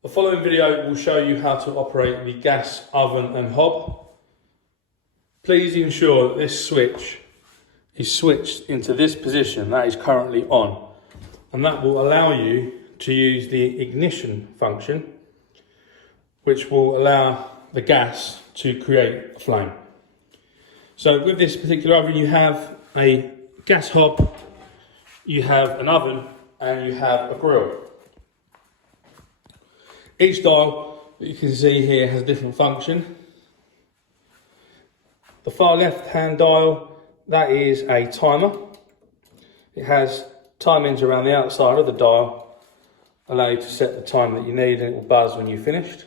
The following video will show you how to operate the gas oven and hob. Please ensure that this switch is switched into this position that is currently on, and that will allow you to use the ignition function, which will allow the gas to create a flame. So with this particular oven, you have a gas hob, you have an oven, and you have a grill. Each dial that you can see here has a different function. The far left hand dial, that is a timer. It has timings around the outside of the dial, allow you to set the time that you need, and it will buzz when you've finished.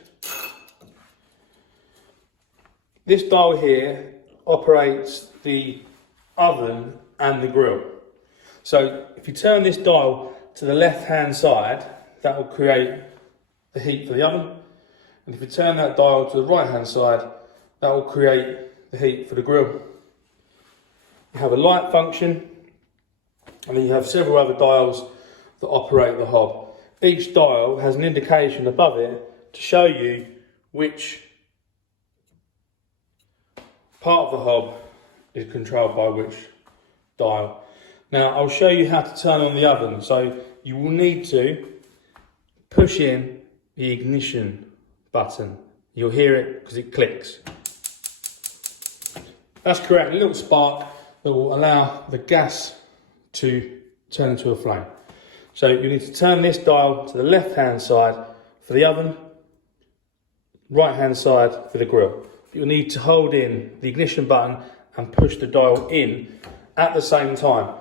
This dial here operates the oven and the grill. So if you turn this dial to the left hand side, that will create the heat for the oven, and if you turn that dial to the right hand side, that will create the heat for the grill. You have a light function, and then you have several other dials that operate the hob. Each dial has an indication above it to show you which part of the hob is controlled by which dial. Now I'll show you how to turn on the oven. So you will need to push in the ignition button. You'll hear it because it clicks. That's correct, a little spark that will allow the gas to turn into a flame. So you need to turn this dial to the left hand side for the oven, right hand side for the grill. You'll need to hold in the ignition button and push the dial in at the same time.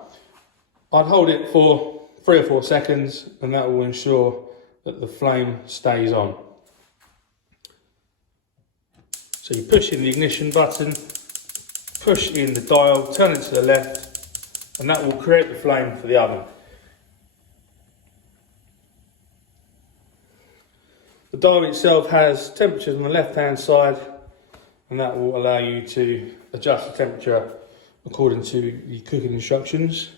I'd hold it for 3 or 4 seconds, and that will ensure that the flame stays on. So you push in the ignition button, push in the dial, turn it to the left, and that will create the flame for the oven. The dial itself has temperatures on the left hand side, and that will allow you to adjust the temperature according to the cooking instructions.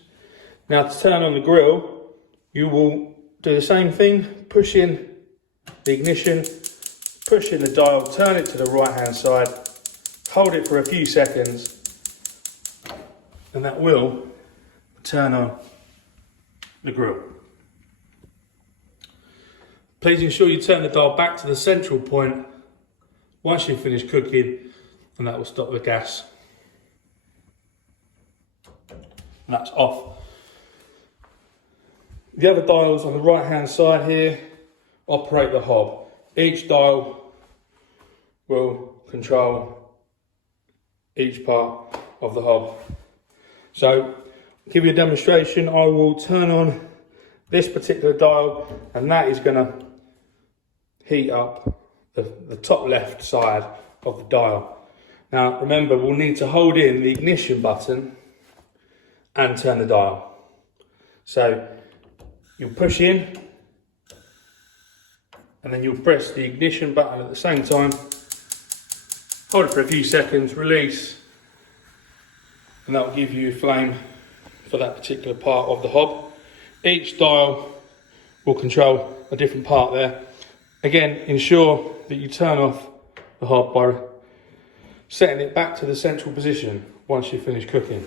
Now to turn on the grill, you will do the same thing, push in the ignition, push in the dial, turn it to the right hand side, hold it for a few seconds, and that will turn on the grill. Please ensure you turn the dial back to the central point once you've finished cooking, and that will stop the gas. And that's off. The other dials on the right hand side here operate the hob. Each dial will control each part of the hob. So, to give you a demonstration, I will turn on this particular dial, and that is going to heat up the top left side of the dial. Now remember, we'll need to hold in the ignition button and turn the dial. So you'll push in, and then you'll press the ignition button at the same time, hold it for a few seconds, release, and that will give you a flame for that particular part of the hob. Each dial will control a different part there. Again, ensure that you turn off the hob by setting it back to the central position once you finish cooking.